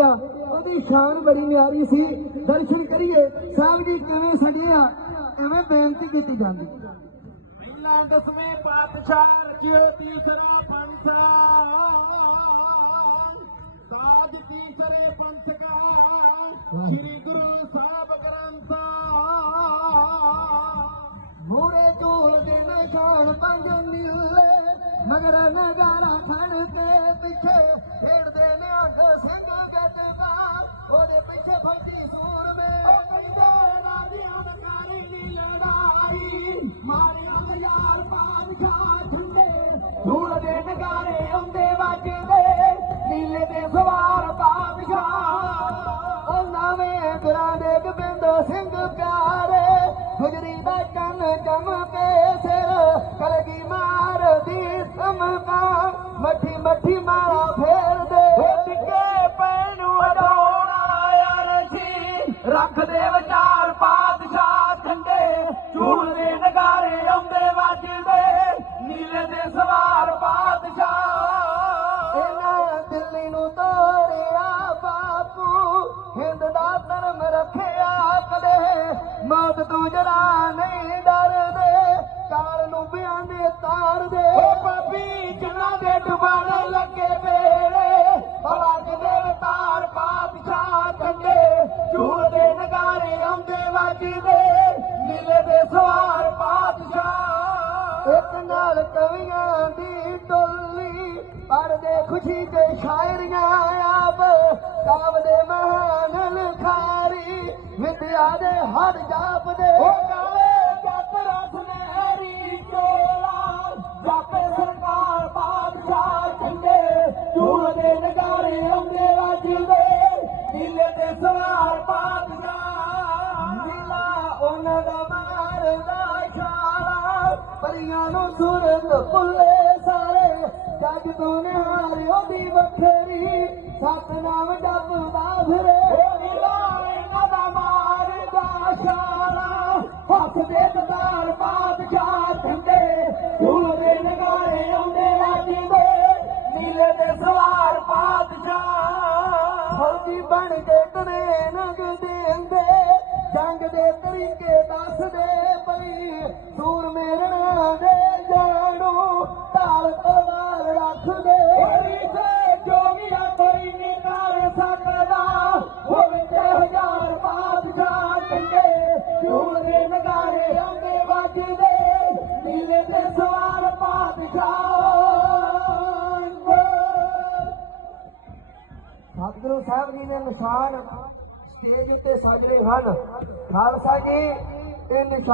ਗਿਆ ਉਹਦੀ ਸ਼ਾਨ ਬੜੀ ਨਿਆਰੀ ਸੀ। ਦਰਸ਼ਨ ਕਰੀਏ। ਸਾਹਿਬ ਜੀ ਕਿਵੇਂ ਸਜਿਆ ਐਵੇਂ ਬੇਨਤੀ ਕੀਤੀ ਜਾਂਦੀ। ਪਹਿਲਾ ਦਸਵੇਂ ਪਾਤਸ਼ਾਹ ਰਚਿਓ ਤੀਸਰਾ ਪੰਥਾ ਸਾਜ ਤੀਸਰੇ ਪੰਥ ਕਾ ਸ੍ਰੀ ਗੁਰੂ ਸਾਹਿਬ ਗ੍ਰੰਥਾ। ਮੋਰੇ ਝੋਲ ਦੇ ਨਿਸ਼ਾਨ ਪੰਜ ਨੀਲੇ। ਮਗਰ ਨਗਾਰਾ ਖੜ ਕੇ ਪਿੱਛੇ ਖੇਡਦੇ ਨਿਹੰਗ ਨਗਾਰੇ ਆਉਂਦੇ ਵੱਜਦੇ ਨੀਲੇ ਦੇ ਸਵਾਰ ਪਾਤਸ਼ਾਹ ਉਹ ਨਾਵੇਂ ਗੁਰਾਂ ਦੇ ਗੋਬਿੰਦ ਸਿੰਘ ਪਿਆਰੇ ਗੁਜਰੀ ਦਾ ਕੰਨ ਚਮਕੇ ਸਿਰ ਕਲਗੀ ਮਾਰਦੀ ਸਮਕਾ ਮੱਠੀ ਮੱਠੀ ਮਾਰਾ ਹਿੰਦ ਦਾ ਧਰਮ ਰੱਖਿਆ ਕਦੇ। ਮੌਤ ਤੋਂ ਜਰਾ ਨਹੀਂ ਡਰਦੇ। ਕਾਲ ਨੂੰ ਬਿਆਨੇ ਤਾਰਦੇ। ਓ ਪਾਪੀ ਜਨਾਂ ਦੇ ਡੁਬਾਣੇ ਲੱਗੇ ਵੇਲੇ ਹਵਾਕ ਦੇ ਵਤਾਰ ਪਾਤਸ਼ਾਹ ਠੰਡੇ ਝੂਲ ਦੇ ਨਗਾਰੇ ਆਉਂਦੇ ਵੱਜਦੇ ਨੀਲੇ ਦੇ ਸਵਾਰ ਪਾਤਸ਼ਾਹ। ਇੱਕ ਨਾਲ ਕਵੀਆਂ ਦੀ ਟੋਲੀ ਪੜਦੇ ਖੁਸ਼ੀ ਤੇ ਸ਼ਾਇਰੀਆਂ ਆਪ। ਦੇ ਹਰ ਜਾਪਦੇ ਓ ਕਾਲੇ ਜੱਟ ਰਸ ਨਹਿਰੀ ਚੋਲਾ ਜਾਪੇ ਸਰਕਾਰ ਬਾਦਸ਼ਾਹ ਚੰਗੇ ਝੂਲ ਦੇ ਨਗਾਰੇ ਆਉਂਦੇ ਵੱਜਦੇ ਨੀਲੇ ਤੇ ਸਵਾਰ ਬਾਦਸ਼ਾਹ ਨੀਲਾ ਉਹਨਾਂ ਦਾ ਮਾਰਦਾ ਇਸ਼ਾਰਾ ਪਰੀਆਂ ਨੂੰ ਸੁਰਤ ਸਾਰੇ ਜੱਜ ਤੋਂ ਨਿਹਾਰੇ ਉਹਦੀ ਵੱਖਰੀ। ਸਤਨਾਮ ਜਪਦਾ ਫਿਰੇ। ਓ ਨੀਲਾ ਦਾ पातणे ते सलार पाती बणे रंग चङे तरीक़े दसी सूरमे ਸਤਿਗੁਰੂ ਸਾਹਿਬ ਜੀ ਦੇ ਨਿਸ਼ਾਨ ਸਟੇਜ ਉੱਤੇ ਸਜ ਰਹੇ ਹਨ। ਖਾਲਸਾ ਜੀ ਇਹ ਨਿਸ਼ਾਨ